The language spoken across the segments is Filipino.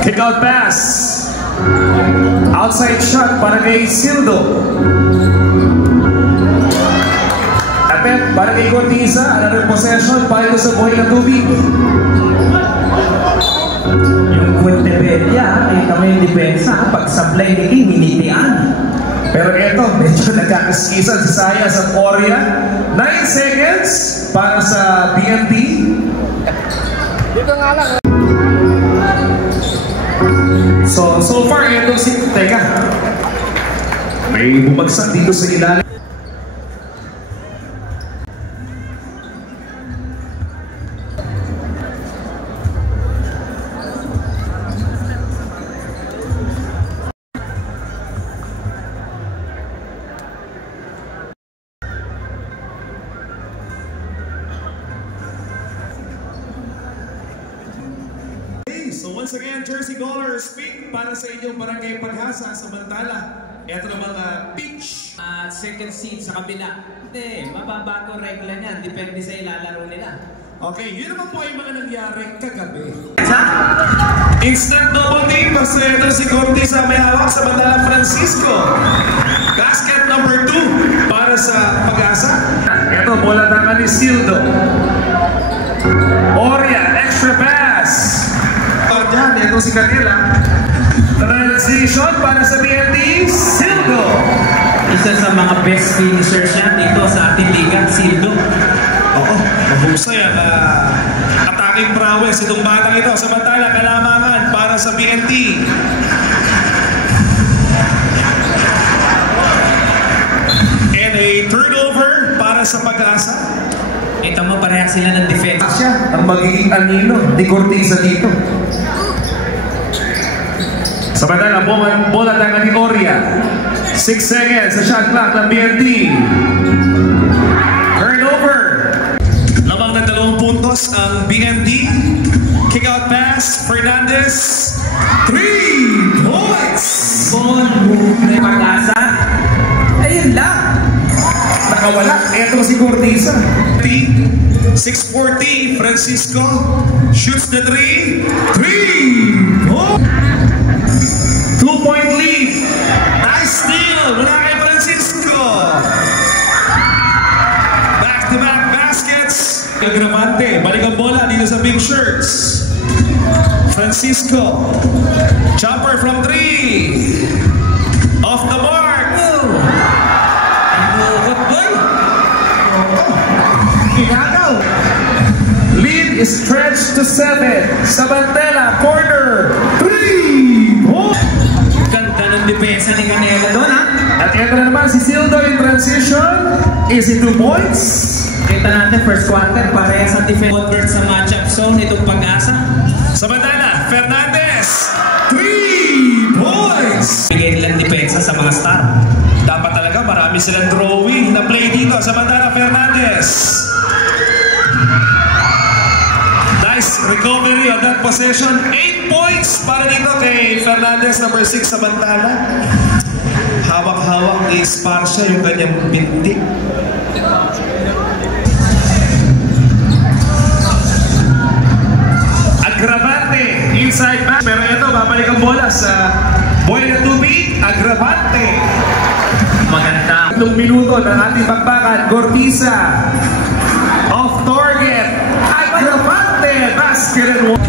Kick out pass. Outside shot para kay Sildo. Attempt para kay Cortiza. Another possession para sa buhay ng tubig. Yung Quintepedia, kita mo yung depensa. Pag-supply ni King, hinitian. Pero eto, medyo nagkakaskisan si Sayas at Oria. 9 seconds para sa BNP. Dito nga lang. So far, ito si... Teka. May bumagsak dito sa ilalim. So once again, Jersey Goalers, speak para sa inyong barangay Paghasa. Samantala, ito na mga pitch. Second seat sa kabila. Hindi, mababago regla niyan. Depende sa ilalaro nila. Okay, yun naman po ay mga nangyari kagabi. Instant double team kasi ito si Cortiza may hawak. Samantala, Francisco. Basket number 2 para sa Paghasa. Ito, bola tangan ni Sildo. Oria, extra pass. Diyan, ito si Canela. Transition para sa BNP, Sildo. Isa sa mga best finishers yan dito sa ating liga, Sildo. Oo, mahusay ang attacking prowess itong batang ito. Samantala, kalamangan para sa BNP. And a turnover para sa Paghasa. Ito mo, pareha sila ng defense. Siya ang magiging anino ni Cortiza dito. Samantala, bola tangan ni Oria. 6 seconds sa shot clock ng BNP. Turnover. Lamang ng 2 puntos ang BNP. Kick out pass, Fernandez. 3 points. Ball move na Paghasa. Ayun lang. Nakawala. Ito si Cortiza. 640, Francisco. Shoots the 3. 3 points. 2-point lead. Nice steal mula kay Francisco. Back-to-back baskets. Agravante. Balik ang bola dito sa big shirts. Francisco. Jumper from 3. Off the mark. Inagaw. Lead is stretched to 7. Samantala, corner. 3 points. Ganda ng depensa ni Canela doon, ha? At ito na naman si Sildo in transition. Easy 2 points. Kita natin first quarter, pareha sa defense. Convert sa matchup zone itong Paghasa. Samantala, Fernandez. 3 points. Bigay nilang depensa sa mga star. Dapat talaga marami silang drawing na play dito. Samantala, Fernandez. Nice recovery on that possession. 8 points para dito kay Fernandez, number 6. Samantala, hawak-hawak ni Esparcia yung kanyang binti. Agravante, inside back. Pero ito, babalik ang bola sa boy na tubig. Agravante. Maganda. 3 minuto ng ating bakbakan. Cortiza. Off target. Agravante. Basket and one.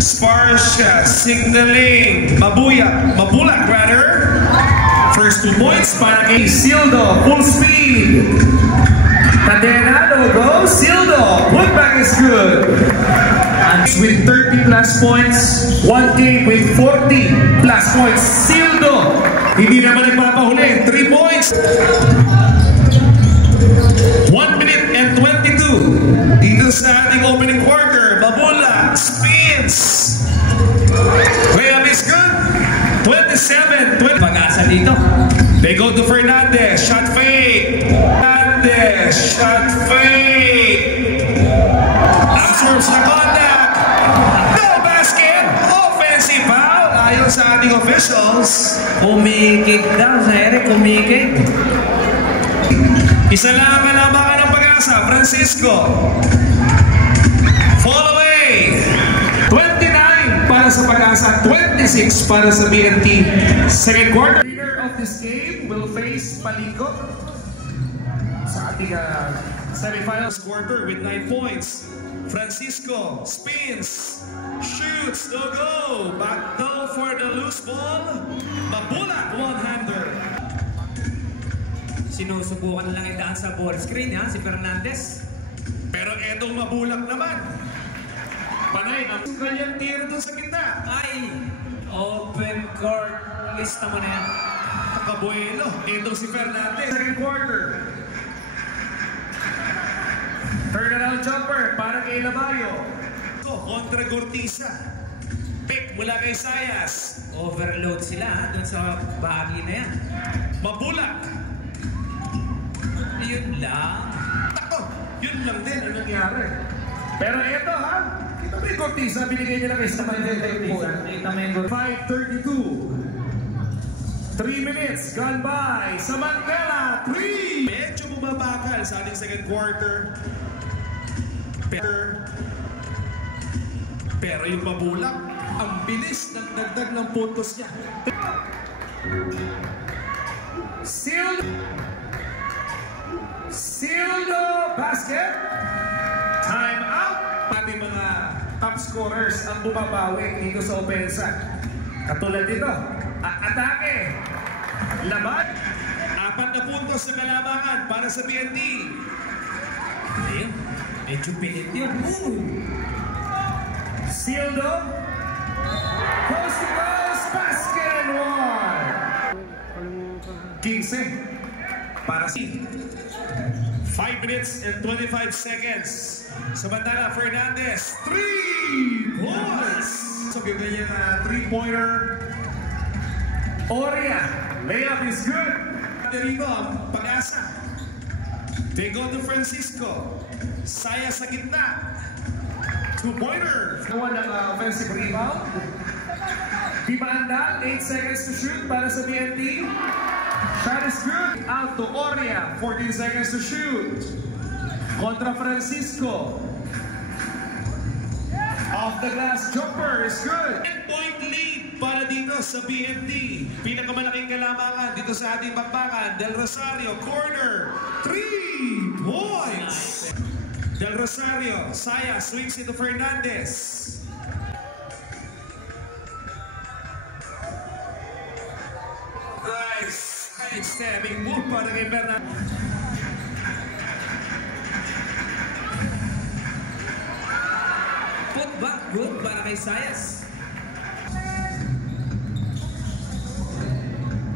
Esparcia signaling. Mabulak rather. First 2 points para kay Sildo. Full speed. Tadenado goes. Sildo. Putback is good. With 30 plus points. 1 game with 40 plus points. Sildo. Hindi naman nagpapahuli. 3 points. 1 minute and 22. Dito sa ating opening quarter. Mabula. Spins. Layup is good. 27. Paghasa dito. They go to Fernandez. Shot fake. Fernandez. Shot fake. Absorbs the contact. No basket. Offensive foul. Ayon sa ating officials. Umikik daw sa Eric. Umikik. Isa lang ang kalabangan ng Paghasa. Francisco. Fall away. 29 para sa Pag-asa, 26 para sa BNT. Second quarter. Winner of this game will face Paliko sa ating semifinals quarter with 9 points. Francisco spins, shoots, no go. Back though for the loose ball. Mabulak, one-hander. Sinusubukan lang idaan sa ball screen si Fernandez. Pero etong mabulak naman. Panay ang kanyang tiro doon sa gitna. Ay, open court. Lista mo na yan. Kabuelo, etong si Fernandez. Second quarter. Turnaround jumper para kay Labayo. Kontra Gortiza. Pick mula kay Sayas. Overload sila doon sa bahagi na yan. Mabulak. Yun lang. Tako, yun lang din ang nangyari. Pero eto kita mo yung Gortiza, binigay niya lang kay Samantha. 5:32. 3 minutes gone by. Samantha, 3! Medyo bumabakal sa ating second quarter. Pero yung mabulak, ang bilis ng dagdag ng puntos niya. Sildo basket. Time out. Pati mga top scorers ang bumabawi dito sa opensa. Katulad dito, atake. Laban. 4 na puntos sa kalamangan para sa BNT. Ayun. Medyo pilit yun. Sildo. Coast to coast. Basket and one. 15. Para si 5 minutes and 25 seconds. Samantala, Fernandez. 3 points. So, ganyan na 3-pointer. Oria. Layup is good. Dito ang Pag-asa. They go to Francisco. Saya sa gitna. 2-pointer. Nawa ng offensive rebound. Dimanda, 8 seconds to shoot para sa BNT. Shot is good. Out to Oria, 14 seconds to shoot. Kontra Francisco. Off the glass jumper is good. 10-point lead para dito sa BNT. Pinakamalaking kalamangan dito sa ating bakbakan. Del Rosario, corner. 3 points. Del Rosario, Saya swings into Fernandez. Nice. Stabbing move para kay Fernandez. Putback good para kay Sayas.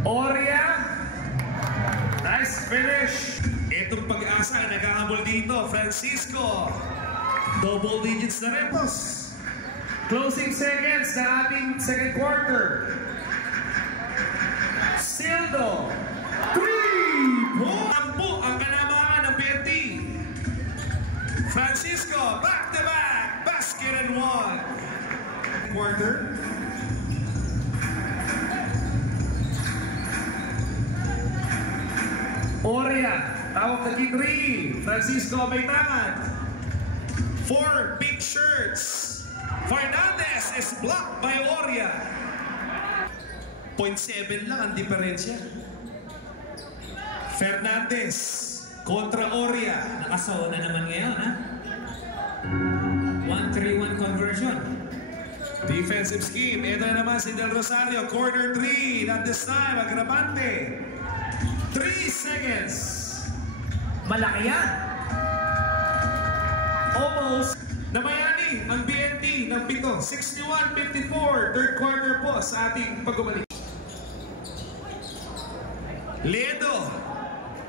Oria. Nice finish. Itong Pag-asa ay naghahabol dito. Francisco. Double digits na repos. Closing seconds na ating second quarter. Sildo. 3 points. Tampo ang kalamangan ng BNT. Francisco, back to back. Basket and one. Quarter. Oria, tawag na key 3. Francisco may tangan. 4 big shirts. Fernandez is blocked by Oria. 0.7 lang ang diferensya. Fernandez kontra Oria. Nakasawa na naman ngayon 1-3-1 conversion. Defensive scheme. Ito na naman si Del Rosario. Corner 3. Not this time. Agravante. 3 seconds. Malaki yan. Almost. Namayani ang BNT ng 7. 61-54. Third quarter po sa ating pagbabalik. Ledo.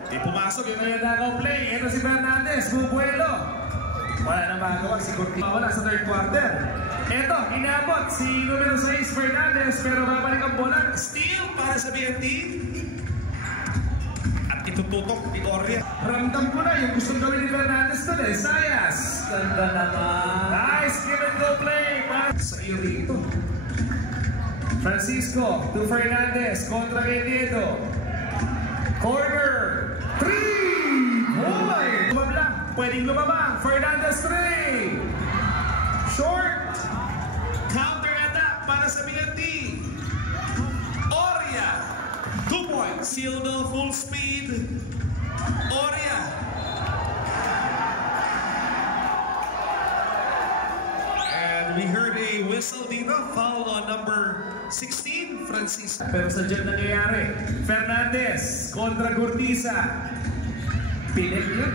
Di pumasok yung nangyayang play. Ito si Fernandez. Bubuelo. Wala na magawa si Cortina. Wala sa third quarter. Ito, inabot si numero 6 Fernandez. Pero babalik ang bola. Steal para sa BNT. Itututok ni Oria. Ramdam ko na yung gustong gawin ni Fernandez doon Sayas. Ganda naman. Nice give and go play. Sa iyo rito. Francisco to Fernandez. Kontra kay Nieto. Corner. 3! Boy! Lumabla. Pwedeng lumabang. Fernandez 3. Short. Counter attack. Speed, Oria. And we heard a whistle dito, foul on number 16, Francisco. Pero sa dyan nangyayari, Fernandez kontra Gurtiza. Pilit yun.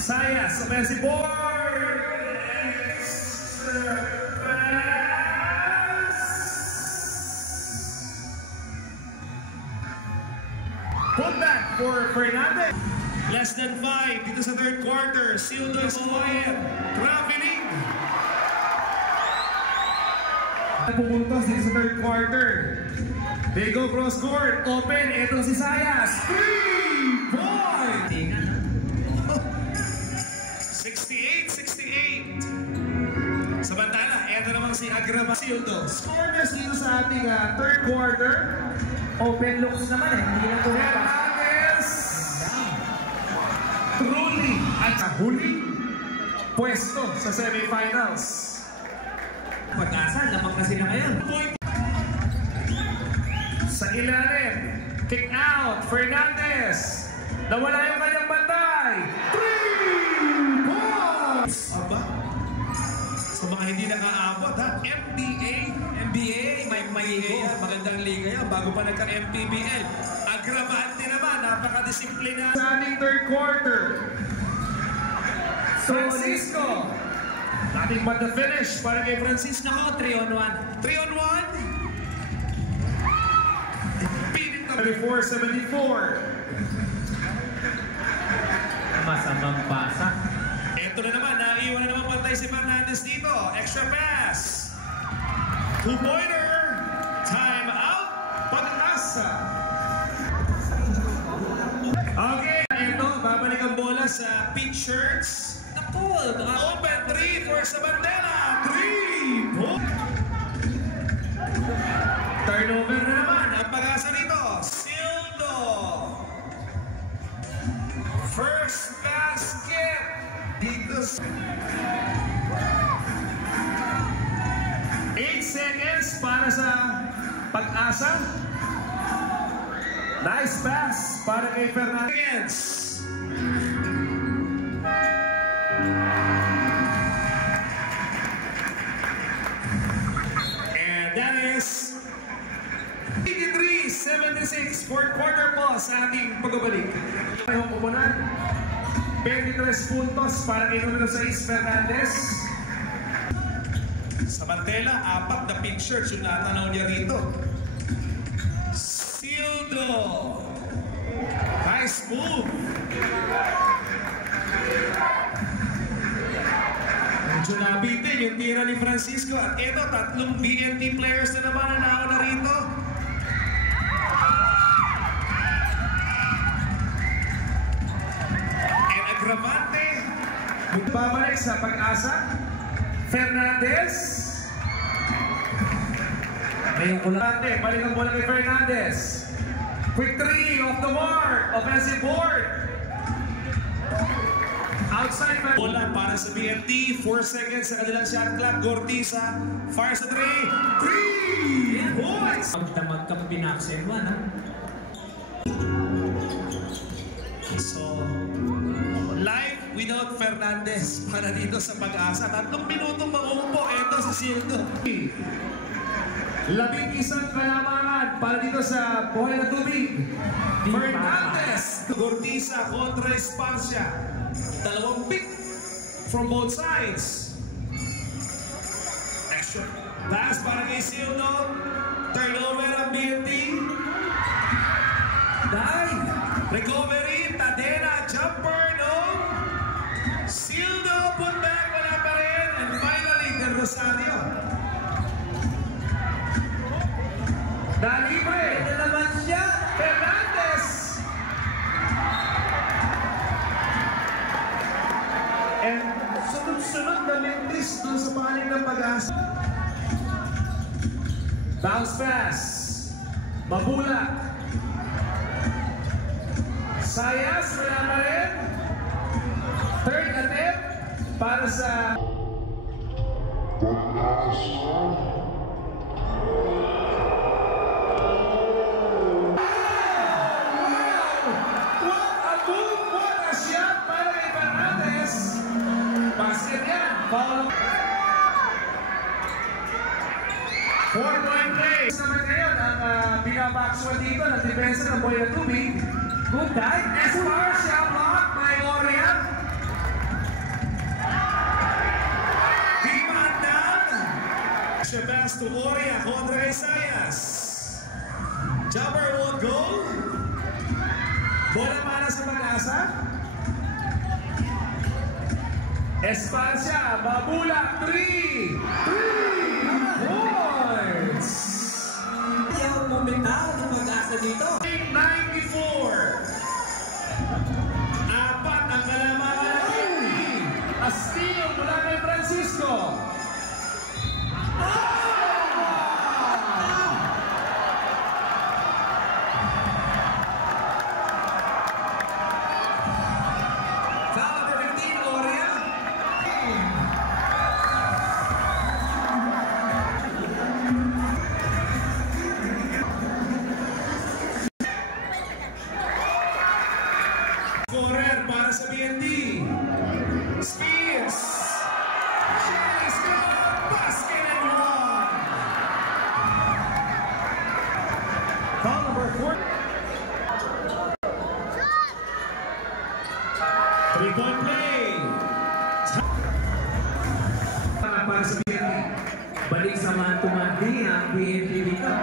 Sayas, offensive board! Put back for Fernandez. Less than 5 dito sa third quarter. Sildo is quiet. Traveling. Pumuntos dito sa third quarter. They go cross court. Open. Ito si Sayas. 3 point. 68-68. Samantala, ito naman si Agrava Sildo. Scoreless dito sa ating third quarter. Open looks naman eh. Hindi na ito. Fernandez! Truly at huling pwesto sa semifinals. Pag-asa, lamang na sila ngayon. Sa ilalim, kick out, Fernandez. Nawala yung kanyang bantay. 3 points! Aba, sa mga hindi nakaabot ha, NBA, may liga, magandang liga yan, bago pa nagka-MPBL. Agravante naman, napakadisiplina. Sa ating third quarter, Francisco. Nothing but the finish para kay Francisco. 3-on-1. 3-on-1. Pilit na 34-74. Masamang basa. Ito na naman, naiwan na naman pantay si Fernandez dito. Extra pass. 2-pointer. Time out. Pag-asa. Okay. Ito, babalik ang bola sa pink shirts. Naku! Open 3 for Sabandela. 3 points. Turnover na naman. Ang pag-asa dito. Sildo. First basket. Dito. 8 seconds para sa Pag-asa. Nice pass para kay Fernandez. And that is 83-76. Fourth quarter po sa ating pagbabalik. Ang pupunan, 23 puntos para kay numero 6 Fernandez. Samantala, 4 na pink shirts yung natanaw niya rito. Sildo. Nice move. Medyo nabitin yung tira ni Francisco. At ito, 3 BNT players na naman na nauna rito. And Agravante. Magbabalik sa Pag-asa. Fernandez. Ngayong kulante, balik ang bola kay Fernandez. Quick 3 off the mark. Offensive board. Outside man. Bola para sa BNT. 4 seconds sa kanilang shot clock. Gurtiza. Fire sa 3. 3 points. Magdamag kang pinaksen man, ha? So, live without Fernandez para dito sa Pag-asa. 3 minuto mauupo. Ito si Sildo. 11 kalamangan para dito sa buhay na tubig. Fernandez. Gurtiza kontra Espancia. 2 pick from both sides. Extra pass para kay Sildo. Turnover ang BNT. Dive. Recovery. Tadena. Jumper. No. Sildo. Put back. Wala pa rin. And finally, Del Rosario. Dalibre. Ito naman siya. Fernandez. And sunod-sunod na lintis doon sa panig ng Pag-asa. Bounce pass. Mabula. Sayas, wala pa rin. Third attempt para sa 4-point play. Naman ngayon ang binabakswa dito ng depensa ng Boy na Tubig. Good dive. Esparcia block by Oria. Dimandan. Shabazz to Oria kontra Isaias. Jumper won't go. Bola para sa Pag-asa. Esparcia, Babula, 3 points. Yung momental ng Pag-asa dito. 94. Apat ang kalamangan ng a steal mula kay Francisco. Scorer para sa BND. Spears. She's got basket and one. Foul number 4. 3-point play. Para sa BND. Balik sa man-to-man-di ang BND dito.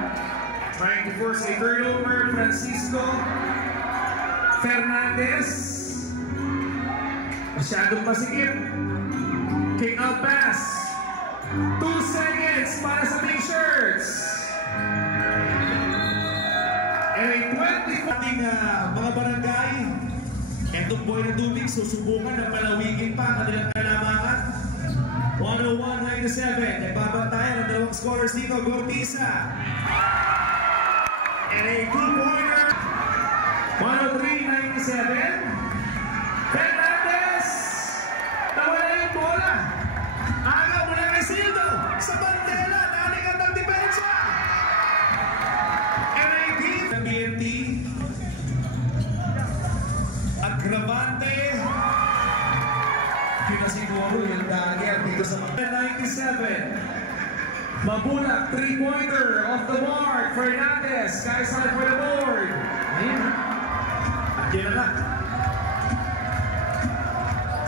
Trying to force a turnover. Francisco Fernandez. Masyadong pasikip. Kick out pass. 2 seconds para sa T-shirts. And a 20 ating mga barangay. Etong Boy na Tubig susubukan na palawigin pa ang kanilang kalamangan. 101-97. Nagbabantayan ang dalawang scorers dito. Gortisa. And a 2-pointer. 103-97. Fernandez. Nawala yung bola. Agaw mula kay Sildo. Sa bandela. Nalikat ang depensa. And a beat. Ang BNT. Agravante. Pinasiguro yung dagger dito sa 97. Mabulak, 3-pointer off the mark. Fernandez, guys on for the board. Ayun na. At yun na.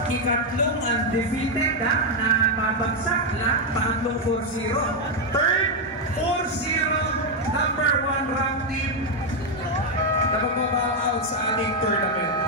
Ikatlong undefeated na mabagsak lang. Pangatlong 4-0. Third, 4-0, number 1 ranked team na magbabaw out sa ating tournament.